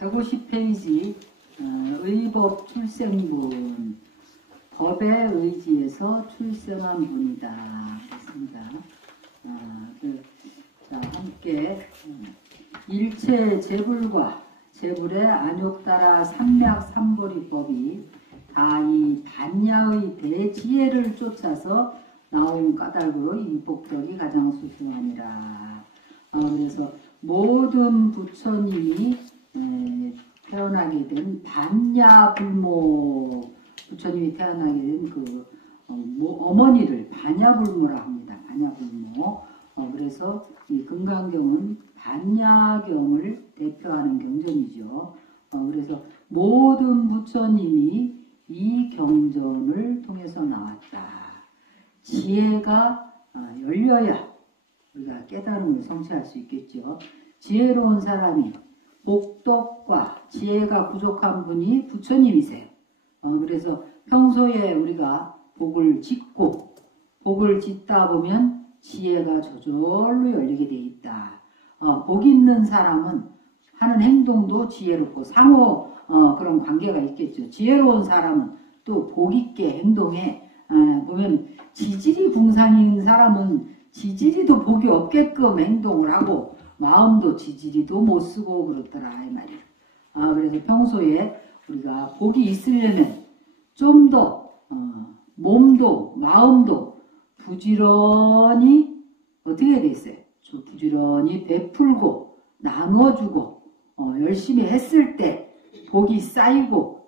150페이지 의법 출생분 법에 의지해서 출생한 분이다 했습니다. 자, 함께 일체 재불과 재불의 안욕 따라 삼맥삼보리법이 다 이 반야의 대지혜를 쫓아서 나온 까닭으로 이 복덕이 가장 수수하니라. 그래서 모든 부처님이 태어나게 된 반야불모 부처님이 태어나게 된 그 어머니를 반야불모라 합니다. 반야불모. 그래서 이 금강경은 반야경을 대표하는 경전이죠. 그래서 모든 부처님이 이 경전을 통해서 나왔다. 지혜가 열려야 우리가 깨달음을 성취할 수 있겠죠. 지혜로운 사람이 복덕과 지혜가 부족한 분이 부처님이세요. 그래서 평소에 우리가 복을 짓고 복을 짓다 보면 지혜가 저절로 열리게 돼 있다. 복 있는 사람은 하는 행동도 지혜롭고 상호 그런 관계가 있겠죠. 지혜로운 사람은 또 복 있게 행동해. 보면 지질이 궁상인 사람은 지질이도 복이 없게끔 행동을 하고 마음도 지질이도 못 쓰고 그렇더라 이 말이에요. 그래서 평소에 우리가 복이 있으려면 좀 더 몸도 마음도 부지런히 어떻게 돼 있어요? 부지런히 베풀고 나눠주고 열심히 했을 때 복이 쌓이고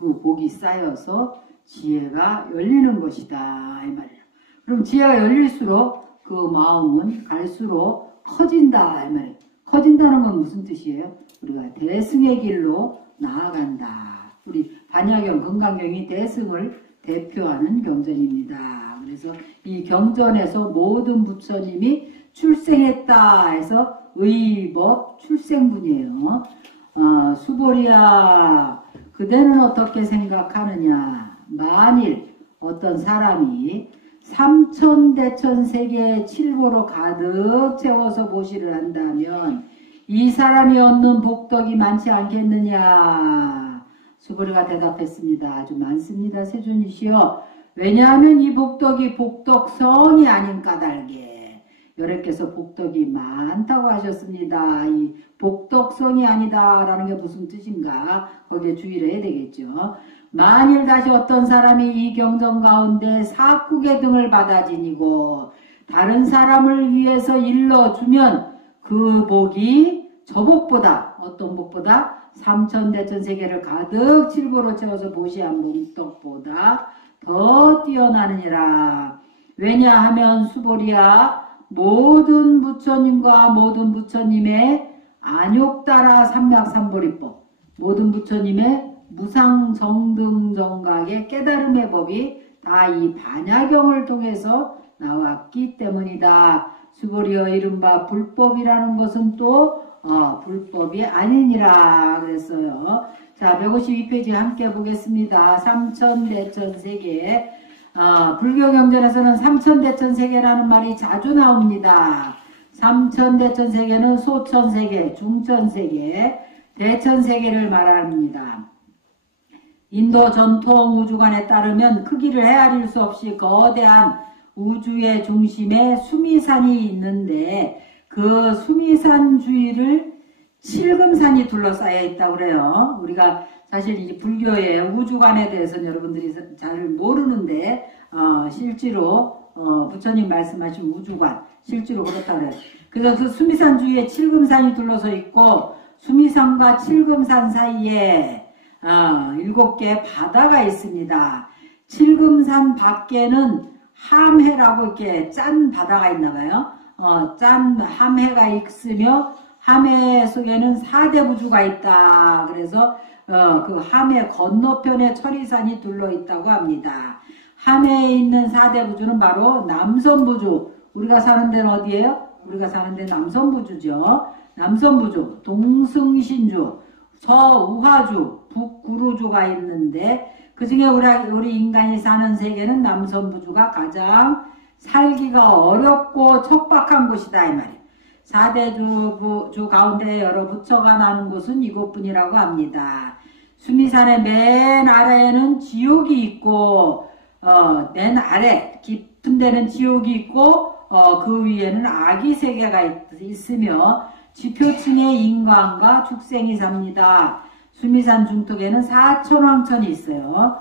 그 복이 쌓여서 지혜가 열리는 것이다 이 말이에요. 그럼 지혜가 열릴수록 그 마음은 갈수록 커진다 이 말이에요. 커진다는 건 무슨 뜻이에요? 우리가 대승의 길로 나아간다. 우리 반야경, 금강경이 대승을 대표하는 경전입니다. 그래서 이 경전에서 모든 부처님이 출생했다 해서 의법 출생분이에요. 수보리야, 그대는 어떻게 생각하느냐? 만일 어떤 사람이 삼천대천세계 칠보로 가득 채워서 보시를 한다면 이 사람이 얻는 복덕이 많지 않겠느냐? 수보리가 대답했습니다. 아주 많습니다. 세존이시여. 왜냐하면 이 복덕이 복덕성이 아닌 까닭에 여러께서 복덕이 많다고 하셨습니다. 이 복덕성이 아니다라는 게 무슨 뜻인가? 거기에 주의를 해야 되겠죠. 만일 다시 어떤 사람이 이 경전 가운데 사국의 등을 받아 지니고 다른 사람을 위해서 일러주면 그 복이 저 복보다 어떤 복보다 삼천대천세계를 가득 칠보로 채워서 보시한 복덕보다 더 뛰어나느니라. 왜냐하면 수보리야 모든 부처님과 모든 부처님의 안욕 따라 삼맥삼보리법 모든 부처님의 무상정등정각의 깨달음의 법이 다 이 반야경을 통해서 나왔기 때문이다. 수보리여 이른바 불법이라는 것은 또 불법이 아니니라 그랬어요. 자, 152페이지 함께 보겠습니다. 삼천대천세계 불교경전에서는 삼천대천세계라는 말이 자주 나옵니다. 삼천대천세계는 소천세계, 중천세계, 대천세계를 말합니다. 인도 전통 우주관에 따르면 크기를 헤아릴 수 없이 거대한 우주의 중심에 수미산이 있는데 그 수미산 주위를 칠금산이 둘러싸여 있다고 그래요. 우리가 사실 이 불교의 우주관에 대해서는 여러분들이 잘 모르는데 실제로 부처님 말씀하신 우주관 실제로 그렇다고 그래요. 그래서 그 수미산 주위에 칠금산이 둘러서 있고 수미산과 칠금산 사이에 7개의 바다가 있습니다. 칠금산 밖에는 함해라고 이렇게 짠 바다가 있나봐요. 짠 함해가 있으며 함해 속에는 사대부주가 있다. 그래서 그 함해 건너편에 천리산이 둘러 있다고 합니다. 함해에 있는 사대부주는 바로 남선부주. 우리가 사는 데는 어디예요? 우리가 사는 데는 남선부주죠. 남선부주, 동승신주, 서우화주, 북구루주가 있는데 그 중에 우리 인간이 사는 세계는 남선부주가 가장 살기가 어렵고 척박한 곳이다 이 말이에요. 4대주 가운데 여러 부처가 나는 곳은 이곳뿐이라고 합니다. 수미산의 맨 아래에는 지옥이 있고 맨 아래 깊은 데는 지옥이 있고 그 위에는 아기 세계가 있으며 지표층에 인간과 축생이 삽니다. 수미산 중턱에는 사천왕천이 있어요.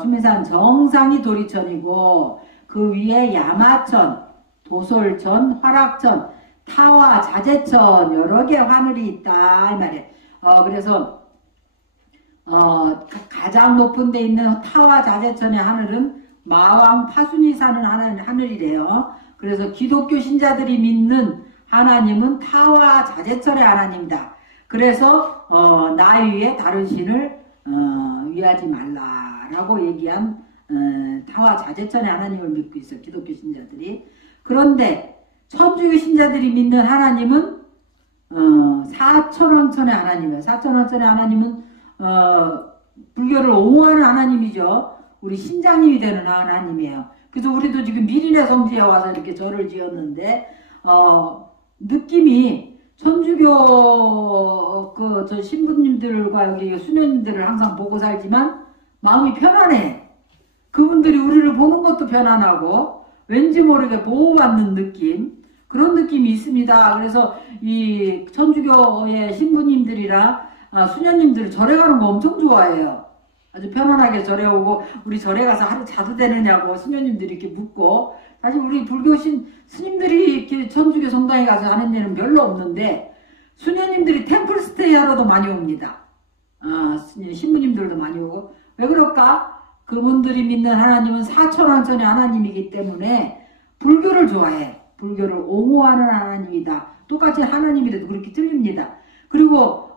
수미산 정상이 도리천이고 그 위에 야마천, 도솔천, 화락천, 타와 자재천 여러 개 하늘이 있다 이 말이에요. 그래서 가장 높은 데 있는 타와 자재천의 하늘은 마왕 파순이 사는 하늘이래요. 그래서 기독교 신자들이 믿는 하나님은 타와 자재천의 하나님이다. 그래서 나 위에 다른 신을 위하지 말라라고 얘기한 타와 자재천의 하나님을 믿고 있어 기독교 신자들이. 그런데 천주교 신자들이 믿는 하나님은 사천왕천의 하나님이에요. 사천왕천의 하나님은 불교를 옹호하는 하나님이죠. 우리 신장님이 되는 하나님이에요. 그래서 우리도 지금 미리네 성지에 와서 이렇게 절을 지었는데 느낌이 천주교 저 신부님들과 여기 수녀님들을 항상 보고 살지만 마음이 편안해. 그분들이 우리를 보는 것도 편안하고 왠지 모르게 보호받는 느낌, 그런 느낌이 있습니다. 그래서 이 천주교의 신부님들이랑 수녀님들은 절에 가는 거 엄청 좋아해요. 아주 편안하게 절에 오고, 우리 절에 가서 하루 자도 되느냐고 수녀님들이 이렇게 묻고, 사실 우리 불교 스님들이 이렇게 천주교 성당에 가서 하는 일은 별로 없는데 수녀님들이 템플스테이 하러도 많이 옵니다. 신부님들도 많이 오고. 왜 그럴까? 그분들이 믿는 하나님은 사천왕천의 하나님이기 때문에 불교를 좋아해. 불교를 옹호하는 하나님이다. 똑같이 하나님이라도 그렇게 틀립니다. 그리고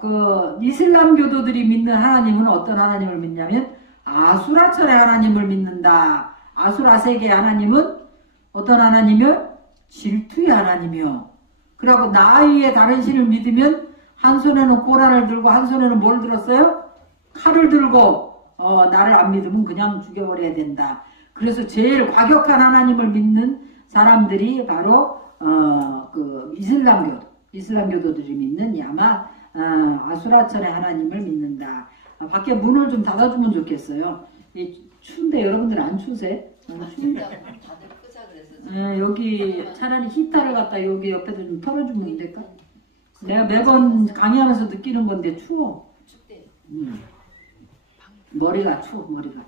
그 이슬람 교도들이 믿는 하나님은 어떤 하나님을 믿냐면 아수라천의 하나님을 믿는다. 아수라 세계의 하나님은 어떤 하나님이요? 질투의 하나님이요. 그리고 나 위에 다른 신을 믿으면 한 손에는 고란을 들고 한 손에는 뭘 들었어요? 칼을 들고 나를 안 믿으면 그냥 죽여버려야 된다. 그래서 제일 과격한 하나님을 믿는 사람들이 바로 그 이슬람교도들이 믿는 아수라천의 하나님을 믿는다. 밖에 문을 좀 닫아주면 좋겠어요. 추운데 여러분들 안 추우세요? 다들 끄자 그래서. 여기 차라리 히터를 갖다 여기 옆에도 좀 털어주면 안 될까? 내가 매번 강의하면서 느끼는 건데 추워. 춥대. 머리가 추워, 머리가.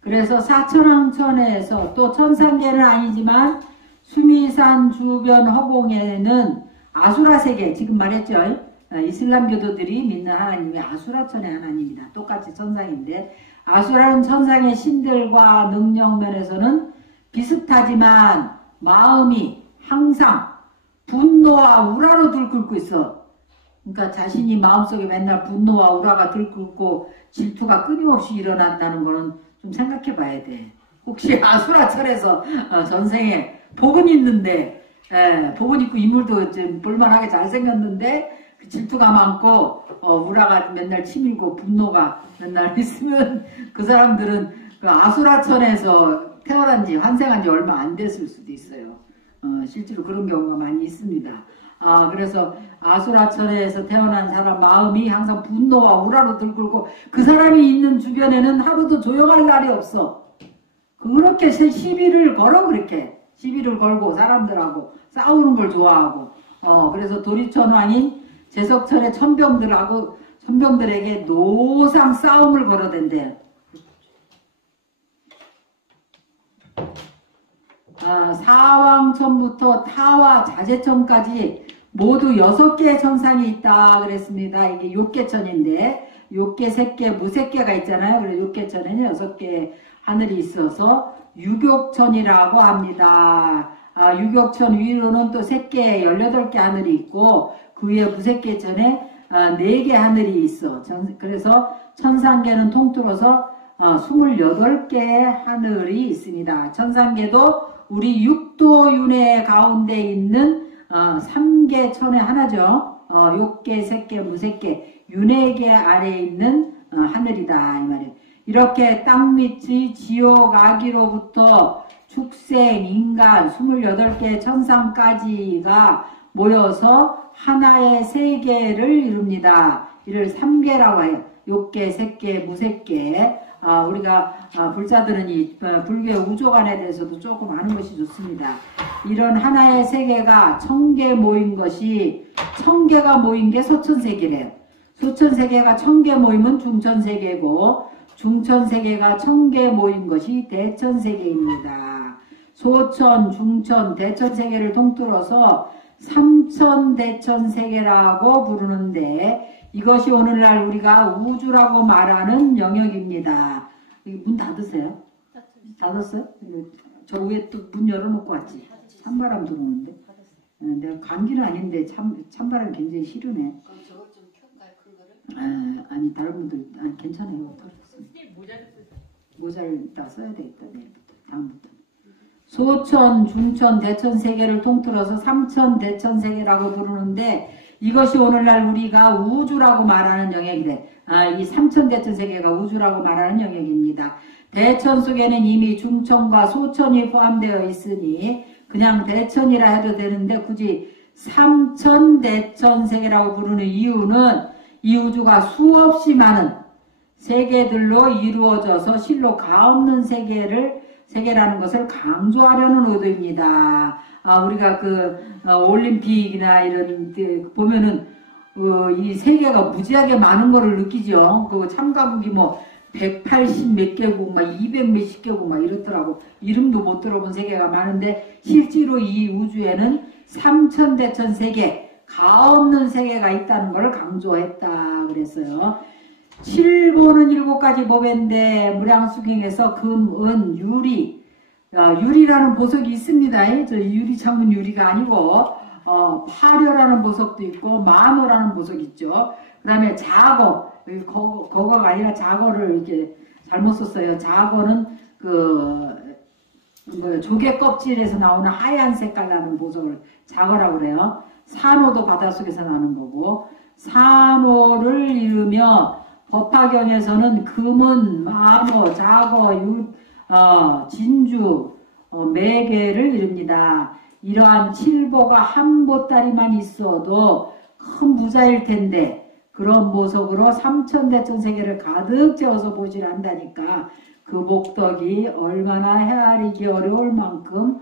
그래서 사천왕천에서 또 천상계는 아니지만 수미산 주변 허공에는 아수라 세계, 지금 말했죠. 이슬람교도들이 믿는 하나님이 아수라천의 하나님이다. 똑같이 천상인데 아수라는 천상의 신들과 능력 면에서는 비슷하지만 마음이 항상 분노와 우라로 들끓고 있어. 그러니까 자신이 마음속에 맨날 분노와 우라가 들끓고 질투가 끊임없이 일어난다는 거는 좀 생각해 봐야 돼. 혹시 아수라천에서 전생에 복은 있는데 복은 있고 인물도 좀 볼만하게 잘생겼는데 질투가 많고 우라가 맨날 치밀고 분노가 맨날 있으면 그 사람들은 그 아수라천에서 태어난 지 환생한 지 얼마 안 됐을 수도 있어요. 실제로 그런 경우가 많이 있습니다. 그래서 아수라천에서 태어난 사람 마음이 항상 분노와 우라로 들끓고 그 사람이 있는 주변에는 하루도 조용할 날이 없어. 그렇게 시비를 걸어. 그렇게 시비를 걸고 사람들하고 싸우는 걸 좋아하고 그래서 도리천왕인 제석천의 천병들에게 노상 싸움을 걸어댄대요. 사왕천부터 타와 자재천까지 모두 6개의 천상이 있다 그랬습니다. 이게 욕계천인데 욕계, 색계, 무색계가 있잖아요. 그래서 욕계천에는 6개의 하늘이 있어서 유격천이라고 합니다. 유격천 위로는 또 색계 18개 하늘이 있고 그 위에 무색계천에 4개 하늘이 있어. 그래서 천상계는 통틀어서 28개의 하늘이 있습니다. 천상계도 우리 육도윤회 가운데 있는 3개 천의 하나죠. 욕계, 색계, 무색계, 윤회계 아래에 있는 하늘이다 이 말이에요. 이렇게 땅 밑의 지옥 아기로부터 축생, 인간, 28개의 천상까지가 모여서 하나의 세계를 이룹니다. 이를 삼계라고 해요. 욕계, 색계, 무색계. 우리가 불자들은 이 불교의 우조관에 대해서도 조금 아는 것이 좋습니다. 이런 하나의 세계가 1000개 모인 것이 1000개가 모인 게 소천세계래요. 소천세계가 1000개 모이면 중천세계고 중천세계가 1000개 모인 것이 대천세계입니다. 소천, 중천, 대천세계를 통틀어서 삼천대천세계라고 부르는데 이것이 오늘날 우리가 우주라고 말하는 영역입니다. 문 닫으세요? 닫았어요? 저 위에 또 문 열어놓고 왔지. 찬바람 들어오는데. 내가 감기는 아닌데 찬바람 굉장히 싫으네. 그럼 저걸 좀 켤까요? 그거를? 아니 다른 분들 괜찮아요. 모자를 다 써야 되겠다. 내일부터 다음부터. 소천, 중천, 대천세계를 통틀어서 삼천대천세계라고 부르는데 이것이 오늘날 우리가 우주라고 말하는 영역이래. 이 삼천대천세계가 우주라고 말하는 영역입니다. 대천 속에는 이미 중천과 소천이 포함되어 있으니 그냥 대천이라 해도 되는데 굳이 삼천대천세계라고 부르는 이유는 이 우주가 수없이 많은 세계들로 이루어져서 실로 가없는 세계라는 것을 강조하려는 의도입니다. 우리가 올림픽이나 이런 보면은 이 세계가 무지하게 많은 거를 느끼죠. 그 참가국이 뭐 180 몇 개국, 막 200 몇십 개국 막 이렇더라고. 이름도 못 들어본 세계가 많은데 실제로 이 우주에는 삼천대천 세계, 가없는 세계가 있다는 걸 강조했다 그랬어요. 7보는 7가지 법인데 무량수경에서 금, 은, 유리, 유리라는 보석이 있습니다. 저 유리 창문 유리가 아니고 파료라는 보석도 있고 마노라는 보석이 있죠. 그 다음에 자거, 거거가 아니라 자거를 이렇게 잘못 썼어요. 자거는 조개 껍질에서 나오는 하얀 색깔 나는 보석을 자거라고 그래요. 산호도 바닷속에서 나는 거고 산호를 이루며 법화경에서는 금은 마노, 자거, 진주, 매개를 이룹니다. 이러한 7보가 한 보따리만 있어도 큰 부자일 텐데 그런 보석으로 삼천대천세계를 가득 채워서 보시라 한다니까 그 복덕이 얼마나 헤아리기 어려울 만큼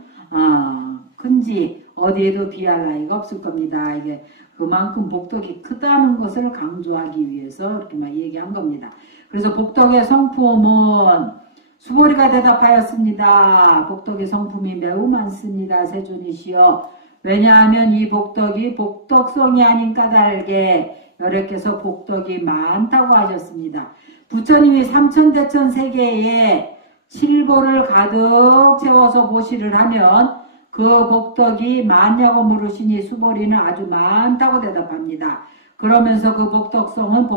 큰지 어디에도 비할 나위가 없을 겁니다. 이게 그만큼 복덕이 크다는 것을 강조하기 위해서 이렇게 막 얘기한 겁니다. 그래서 복덕의 성품은 수보리가 대답하였습니다. 복덕의 성품이 매우 많습니다. 세존이시여. 왜냐하면 이 복덕이 복덕성이 아닌 까닭에 여러께서 복덕이 많다고 하셨습니다. 부처님이 삼천대천 세계에 7보를 가득 채워서 보시를 하면 그 복덕이 많냐고 물으시니 수보리는 아주 많다고 대답합니다. 그러면서 그 복덕성은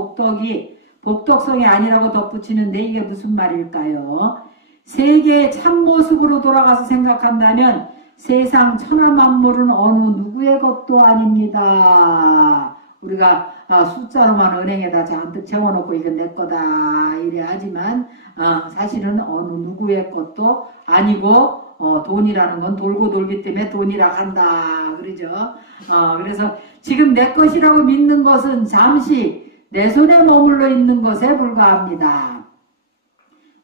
복덕성이 아니라고 덧붙이는데 이게 무슨 말일까요? 세계의 참모습으로 돌아가서 생각한다면 세상 천하만물은 어느 누구의 것도 아닙니다. 우리가 숫자로만 은행에다 잔뜩 채워놓고 이건 내 거다 이래 하지만 사실은 어느 누구의 것도 아니고 돈이라는 건 돌고 돌기 때문에 돈이라 한다 그러죠. 그래서 지금 내 것이라고 믿는 것은 잠시 내 손에 머물러 있는 것에 불과합니다.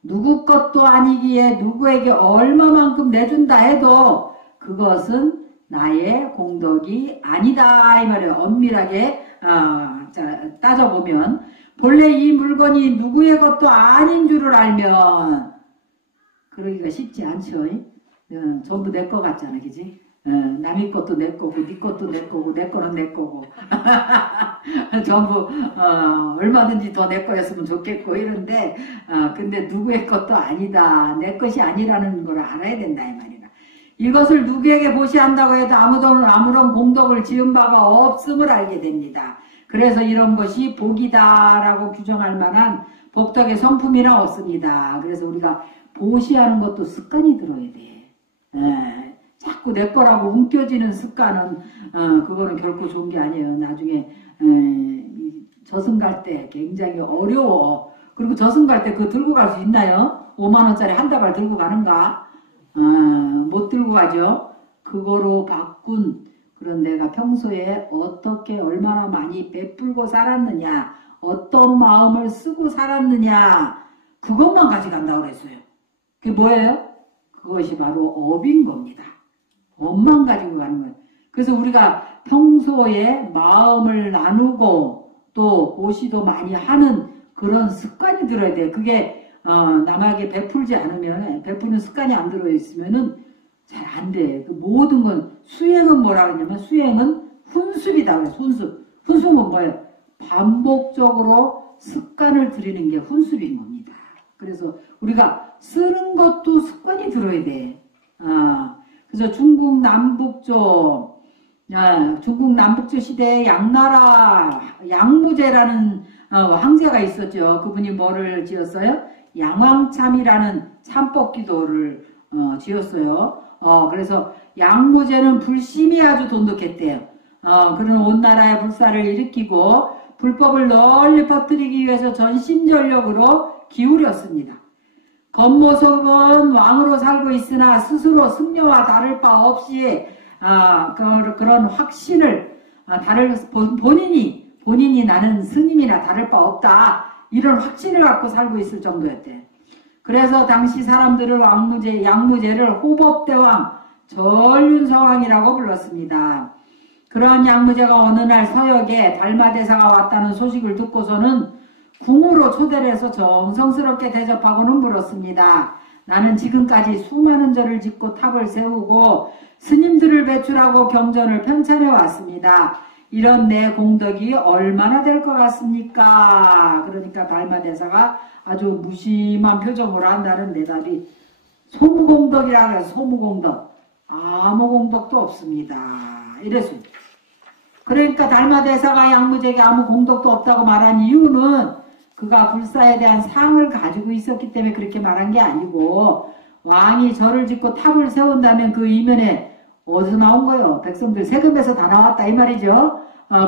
누구 것도 아니기에 누구에게 얼마만큼 내준다 해도 그것은 나의 공덕이 아니다 이 말이에요. 엄밀하게 따져보면 본래 이 물건이 누구의 것도 아닌 줄을 알면 그러기가 쉽지 않죠. 전부 내 거 같잖아, 그지? 남의 것도 내 거고, 네 것도 내 거고, 내 거는 내 거고. 전부 얼마든지 더 내 거였으면 좋겠고 이런데 근데 누구의 것도 아니다. 내 것이 아니라는 걸 알아야 된다 이 말이다. 이것을 누구에게 보시한다고 해도 아무런 공덕을 지은 바가 없음을 알게 됩니다. 그래서 이런 것이 복이다라고 규정할 만한 복덕의 성품이라 없습니다. 그래서 우리가 보시하는 것도 습관이 들어야 돼. 자꾸 내 거라고 움켜쥐는 습관은 그거는 결코 좋은 게 아니에요. 나중에 저승 갈 때 굉장히 어려워. 그리고 저승 갈 때 그거 들고 갈 수 있나요? 5만 원짜리 한 다발 들고 가는가? 못 들고 가죠. 그거로 바꾼 그런 내가 평소에 어떻게 얼마나 많이 베풀고 살았느냐, 어떤 마음을 쓰고 살았느냐, 그것만 가져간다고 그랬어요. 그게 뭐예요? 그것이 바로 업인 겁니다. 업만 가지고 가는 거예요. 그래서 우리가 평소에 마음을 나누고 또 보시도 많이 하는 그런 습관이 들어야 돼요. 그게 남에게 베풀지 않으면, 베푸는 습관이 안 들어있으면은 잘 안 돼. 그 모든 건, 수행은 뭐라 그러냐면, 수행은 훈습이다 그래요. 훈습. 훈습은 뭐예요? 반복적으로 습관을 들이는 게 훈습인 겁니다. 그래서 우리가 쓰는 것도 습관이 들어야 돼. 그래서 중국 남북조 시대에 양나라 양무제라는 황제가 있었죠. 그분이 뭐를 지었어요? 양왕참이라는 참법기도를 지었어요. 그래서 양무제는 불심이 아주 돈독했대요. 그런 온 나라의 불사를 일으키고 불법을 널리 퍼뜨리기 위해서 전심전력으로 기울였습니다. 겉모습은 왕으로 살고 있으나 스스로 승려와 다를 바 없이 그런 확신을 본인이 나는 스님이나 다를 바 없다, 이런 확신을 갖고 살고 있을 정도였대. 그래서 당시 사람들은 양무제를 호법대왕 전륜서왕이라고 불렀습니다. 그러한 양무제가 어느 날 서역에 달마대사가 왔다는 소식을 듣고서는 궁으로 초대를 해서 정성스럽게 대접하고는 물었습니다. 나는 지금까지 수많은 절을 짓고 탑을 세우고 스님들을 배출하고 경전을 편찬해 왔습니다. 이런 내 공덕이 얼마나 될 것 같습니까? 그러니까 달마대사가 아주 무심한 표정으로 한다는 대답이 소무공덕이라 그래서 소무공덕. 아무 공덕도 없습니다. 이랬습니다. 그러니까 달마대사가 양무제에게 아무 공덕도 없다고 말한 이유는 그가 불사에 대한 상을 가지고 있었기 때문에 그렇게 말한 게 아니고, 왕이 절을 짓고 탑을 세운다면 그 이면에 어디서 나온 거예요? 백성들 세금에서 다 나왔다 이 말이죠.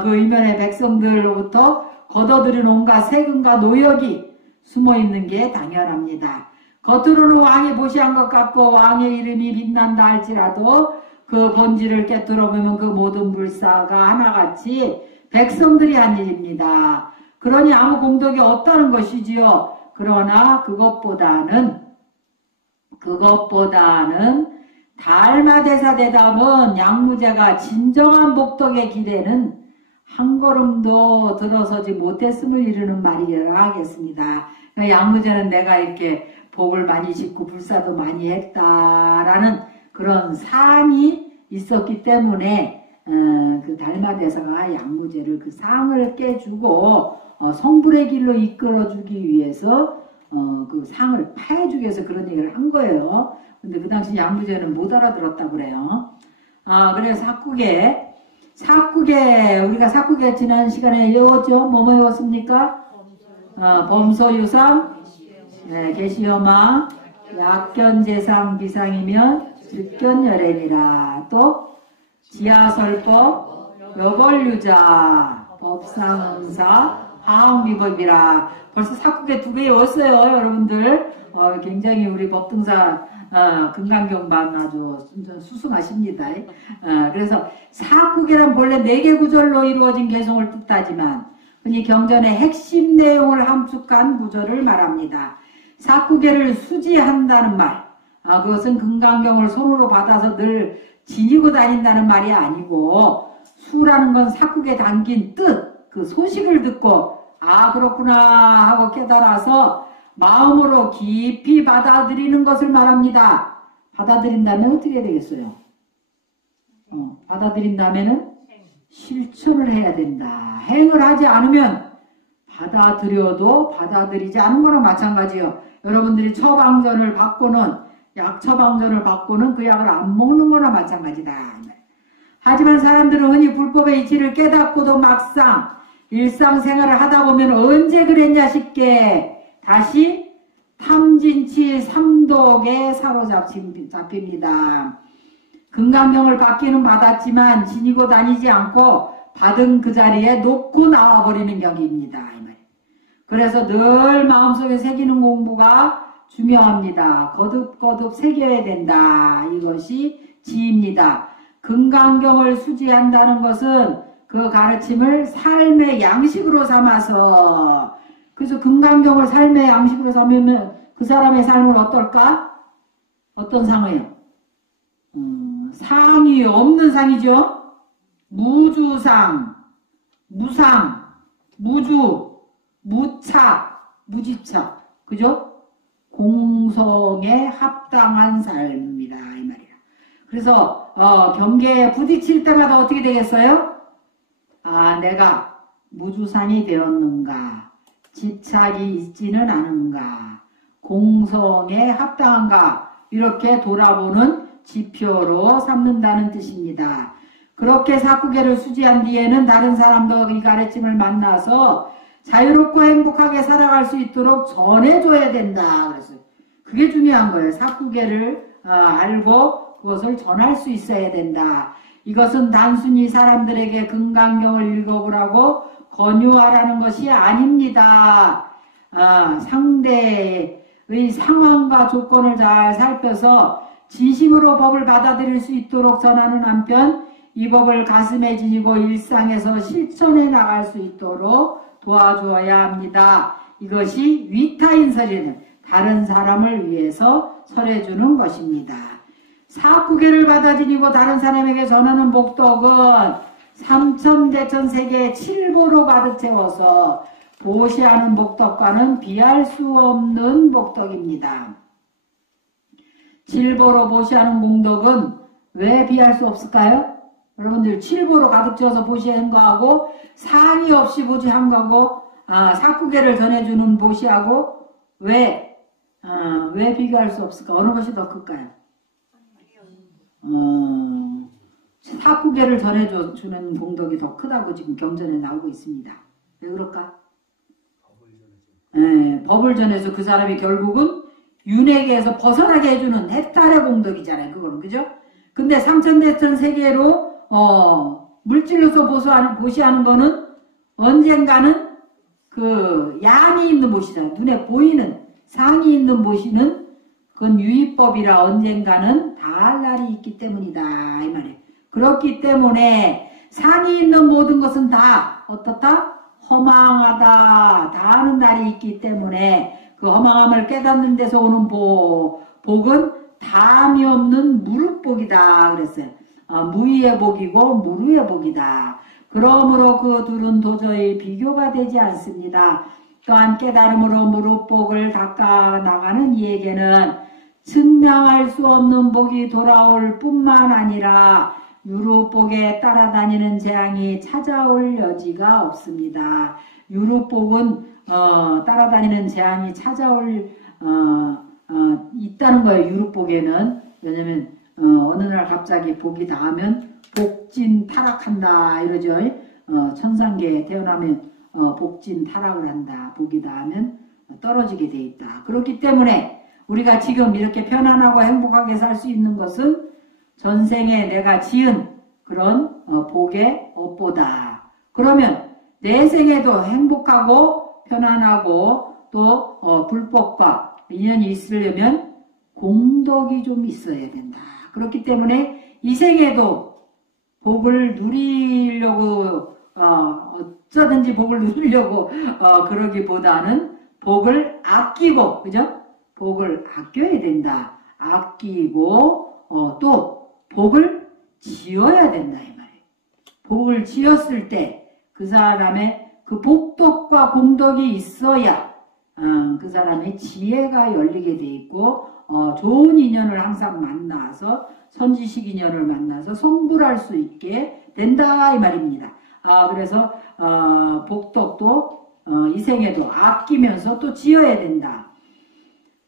그 이면에 백성들로부터 걷어들인 온갖 세금과 노역이 숨어있는 게 당연합니다. 겉으로는 왕이 보시한 것 같고 왕의 이름이 빛난다 할지라도 그 본질을 깨뜨려 보면 그 모든 불사가 하나같이 백성들이 한 일입니다. 그러니 아무 공덕이 없다는 것이지요. 그러나 그것보다는 달마대사 대답은 양무제가 진정한 복덕의 길에는 한 걸음도 들어서지 못했음을 이루는 말이라 하겠습니다. 양무제는 내가 이렇게 복을 많이 짓고 불사도 많이 했다라는 그런 상이 있었기 때문에 그 달마대사가 양무제를 그 상을 깨주고 성불의 길로 이끌어주기 위해서 그 상을 파해주기 위해서 그런 얘기를 한 거예요. 근데 그 당시 양무제는 못 알아들었다고 그래요. 그래서 사국에 우리가 사국에 지난 시간에 외웠죠? 뭐 외웠습니까? 범소유상, 계시여마, 약견재상 비상이면 즉견열애니라. 또 지하설법, 여벌유자, 법상응사, 화학미법이라. 벌써 사국에 2개 외웠어요, 여러분들. 굉장히 우리 법등사 금강경반 아주 수승하십니다. 그래서 사국이란 본래 4개 구절로 이루어진 개성을 뜻하지만 흔히 경전의 핵심 내용을 함축한 구절을 말합니다. 사국계를 수지한다는 말, 그것은 금강경을 손으로 받아서 늘 지니고 다닌다는 말이 아니고, 수라는 건 사국에 담긴 뜻, 그 소식을 듣고 그렇구나 하고 깨달아서 마음으로 깊이 받아들이는 것을 말합니다. 받아들인다면 어떻게 되겠어요? 받아들인다면은 실천을 해야 된다. 행을 하지 않으면 받아들여도 받아들이지 않은 거나 마찬가지예요. 여러분들이 처방전을 받고는, 약 처방전을 받고는 그 약을 안 먹는 거나 마찬가지다. 하지만 사람들은 흔히 불법의 이치를 깨닫고도 막상 일상생활을 하다 보면 언제 그랬냐 싶게 다시 탐진치 삼독에 사로잡힙니다. 금강경을 받기는 받았지만 지니고 다니지 않고 받은 그 자리에 놓고 나와버리는 경기입니다. 그래서 늘 마음속에 새기는 공부가 중요합니다. 거듭거듭 새겨야 된다. 이것이 지입니다. 금강경을 수지한다는 것은 그 가르침을 삶의 양식으로 삼아서, 그래서 금강경을 삶의 양식으로 삼으면 그 사람의 삶은 어떨까? 어떤 상이에요? 상이 없는 상이죠. 무주상, 무상, 무주, 무착, 무지착, 그죠? 공성에 합당한 삶입니다. 이 말이야. 그래서 경계에 부딪힐 때마다 어떻게 되겠어요? 아, 내가 무주상이 되었는가? 집착이 있지는 않은가? 공성에 합당한가? 이렇게 돌아보는 지표로 삼는다는 뜻입니다. 그렇게 사구계를 수지한 뒤에는 다른 사람도 이 가르침을 만나서 자유롭고 행복하게 살아갈 수 있도록 전해줘야 된다. 그래서 그게 중요한 거예요. 사구계를 알고 그것을 전할 수 있어야 된다. 이것은 단순히 사람들에게 금강경을 읽어보라고 권유하라는 것이 아닙니다. 상대의 상황과 조건을 잘 살펴서 진심으로 법을 받아들일 수 있도록 전하는 한편 이 법을 가슴에 지니고 일상에서 실천해 나갈 수 있도록 도와주어야 합니다. 이것이 위타인 설에는 다른 사람을 위해서 설해주는 것입니다. 사구계를 받아들이고 다른 사람에게 전하는 복덕은 삼천대천세계의 칠보로 가득 채워서 보시하는 복덕과는 비할 수 없는 복덕입니다. 칠보로 보시하는 공덕은 왜 비할 수 없을까요? 여러분들 칠보로 가득 채워서 보시한 거하고 상의 없이 보시한 거하고 사구계를 전해주는 보시하고 왜 비교할 수 없을까? 어느 것이 더 클까요? 사구계를 전해주는 공덕이 더 크다고 지금 경전에 나오고 있습니다. 왜 그럴까? 법을 전해서 그 사람이 결국은 윤회계에서 벗어나게 해주는 해탈의 공덕이잖아요. 그거는 그죠? 근데 삼천대천 세계로 물질로서 보시하는 거는 언젠가는 그 양이 있는 보시잖아요. 눈에 보이는 상이 있는 보시는 그건 유의법이라 언젠가는 다 할 날이 있기 때문이다. 이 말이에요. 그렇기 때문에 상이 있는 모든 것은 다 어떻다? 허망하다. 다 하는 날이 있기 때문에 그 허망함을 깨닫는 데서 오는 복은 담이 없는 무릇복이다. 그랬어요. 무의의 복이고 무루의 복이다. 그러므로 그 둘은 도저히 비교가 되지 않습니다. 또한 깨달음으로 무릇복을 닦아 나가는 이에게는 증명할 수 없는 복이 돌아올 뿐만 아니라 유루복에 따라다니는 재앙이 찾아올 여지가 없습니다. 유루복은 따라다니는 재앙이 찾아올 있다는 거예요. 유루복에는. 왜냐면 어느 날 갑자기 복이 닿으면 복진 타락한다 이러죠. 천상계에 태어나면 복진 타락을 한다. 복이 닿으면 떨어지게 돼 있다. 그렇기 때문에 우리가 지금 이렇게 편안하고 행복하게 살 수 있는 것은 전생에 내가 지은 그런 복의 업보다. 그러면 내 생에도 행복하고 편안하고 또 불법과 인연이 있으려면 공덕이 좀 있어야 된다. 그렇기 때문에 이 생에도 복을 누리려고 어쩌든지 복을 누리려고 그러기보다는 복을 아끼고, 그죠? 복을 아껴야 된다. 아끼고 또 복을 지어야 된다 이 말이에요. 복을 지었을 때 그 사람의 그 복덕과 공덕이 있어야 그 사람의 지혜가 열리게 돼 있고 좋은 인연을 항상 만나서 선지식 인연을 만나서 성불할 수 있게 된다 이 말입니다. 그래서 복덕도 이 생에도 아끼면서 또 지어야 된다.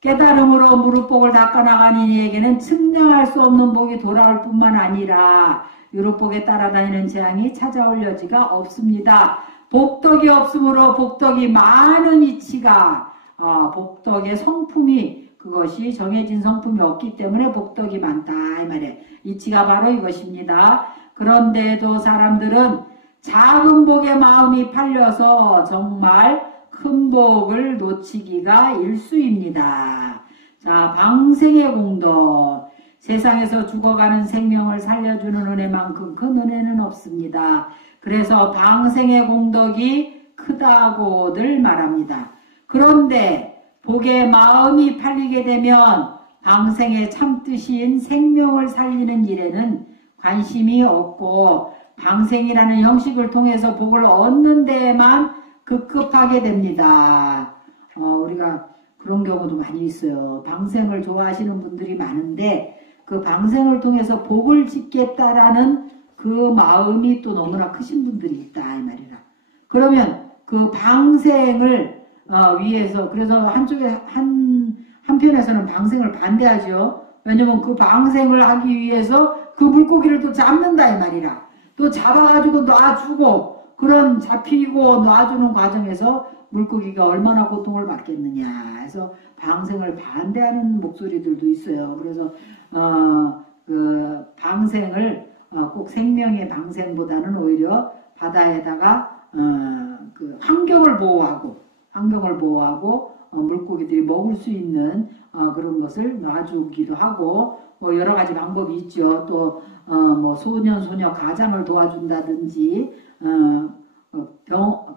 깨달음으로 무릇복을 닦아나가는 이에게는 측량할 수 없는 복이 돌아올 뿐만 아니라 유릇복에 따라다니는 재앙이 찾아올 여지가 없습니다. 복덕이 없으므로 복덕이 많은 이치가 복덕의 성품이 그것이 정해진 성품이 없기 때문에 복덕이 많다 이 말이에요. 이치가 바로 이것입니다. 그런데도 사람들은 작은 복에 마음이 팔려서 정말 큰 복을 놓치기가 일쑤입니다. 자, 방생의 공덕. 세상에서 죽어가는 생명을 살려주는 은혜만큼 큰 은혜는 없습니다. 그래서 방생의 공덕이 크다고들 말합니다. 그런데 복에 마음이 팔리게 되면 방생의 참뜻인 생명을 살리는 일에는 관심이 없고 방생이라는 형식을 통해서 복을 얻는 데에만 급급하게 됩니다. 우리가 그런 경우도 많이 있어요. 방생을 좋아하시는 분들이 많은데 그 방생을 통해서 복을 짓겠다라는 그 마음이 또 너무나 크신 분들이 있다 이 말이라. 그러면 그 방생을 위해서 그래서 한편에서는 방생을 반대하죠. 왜냐면 그 방생을 하기 위해서 그 물고기를 또 잡는다 이 말이라. 또 잡아가지고 놔주고 그런 잡히고 놔주는 과정에서 물고기가 얼마나 고통을 받겠느냐 해서 방생을 반대하는 목소리들도 있어요. 그래서 그 방생을 꼭 생명의 방생보다는 오히려 바다에다가 그 환경을 보호하고 물고기들이 먹을 수 있는 그런 것을 놔주기도 하고 뭐 여러 가지 방법이 있죠. 또 뭐 소년 소녀 가장을 도와준다든지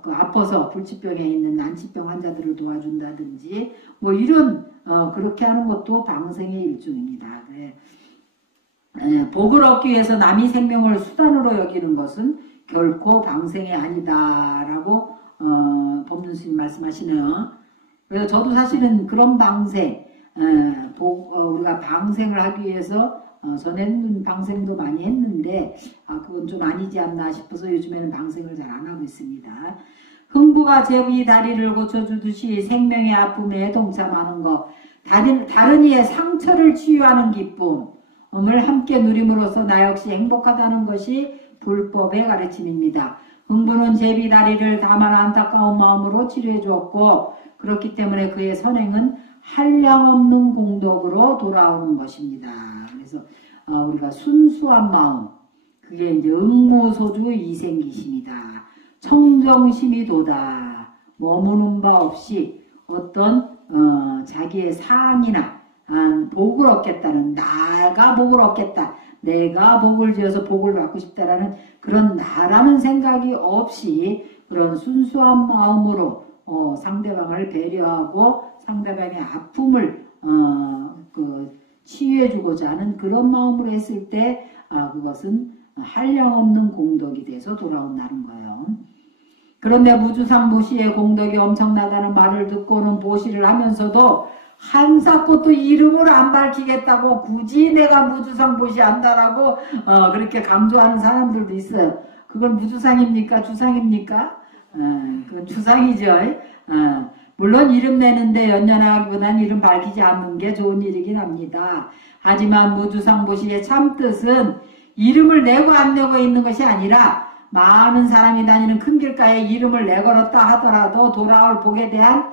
아파서 불치병에 있는 난치병 환자들을 도와준다든지 뭐 이런 그렇게 하는 것도 방생의 일종입니다. 그래. 복을 얻기 위해서 남의 생명을 수단으로 여기는 것은 결코 방생이 아니다라고 법륜스님 말씀하시네요. 그래서 저도 사실은 그런 방생, 우리가 방생을 하기 위해서 전에는 방생도 많이 했는데 그건 좀 아니지 않나 싶어서 요즘에는 방생을 잘 안 하고 있습니다. 흥부가 제비 다리를 고쳐주듯이 생명의 아픔에 동참하는 것, 다른 이의 상처를 치유하는 기쁨을 함께 누림으로써 나 역시 행복하다는 것이 불법의 가르침입니다. 흥부는 제비 다리를 다만 안타까운 마음으로 치료해 주었고 그렇기 때문에 그의 선행은 한량없는 공덕으로 돌아오는 것입니다. 그래서 우리가 순수한 마음, 그게 이제 응모소주 이생기심이다. 청정심이 도다. 머무는 바 없이 어떤 자기의 사항이나 복을 얻겠다는 나가 복을 얻겠다. 내가 복을 지어서 복을 받고 싶다라는 그런 나라는 생각이 없이 그런 순수한 마음으로 상대방을 배려하고 상대방의 아픔을 치유해주고자 하는 그런 마음으로 했을 때 그것은 한량없는 공덕이 돼서 돌아온다는 거예요. 그런데 무주상보시의 공덕이 엄청나다는 말을 듣고는 보시를 하면서도 한사코 또 이름을 안 밝히겠다고 굳이 내가 무주상보시 한다라고 그렇게 강조하는 사람들도 있어요. 그건 무주상입니까? 주상입니까? 그건 주상이죠. 물론 이름 내는데 연연하기보다는 이름 밝히지 않는 게 좋은 일이긴 합니다. 하지만 무주상보시의 참뜻은 이름을 내고 안 내고 있는 것이 아니라 많은 사람이 다니는 큰 길가에 이름을 내걸었다 하더라도 돌아올 복에 대한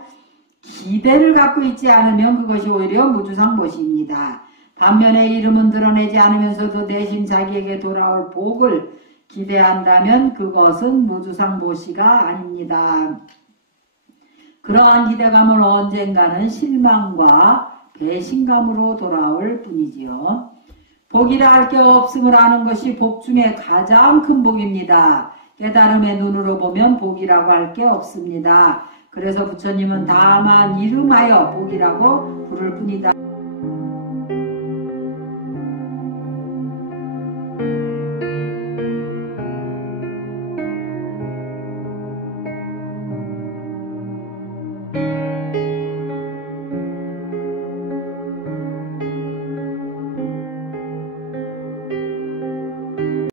기대를 갖고 있지 않으면 그것이 오히려 무주상보시입니다. 반면에 이름은 드러내지 않으면서도 대신 자기에게 돌아올 복을 기대한다면 그것은 무주상보시가 아닙니다. 그러한 기대감을 언젠가는 실망과 배신감으로 돌아올 뿐이지요. 복이라 할 게 없음을 아는 것이 복 중에 가장 큰 복입니다. 깨달음의 눈으로 보면 복이라고 할 게 없습니다. 그래서 부처님은 다만 이름하여 복이라고 부를 뿐이다.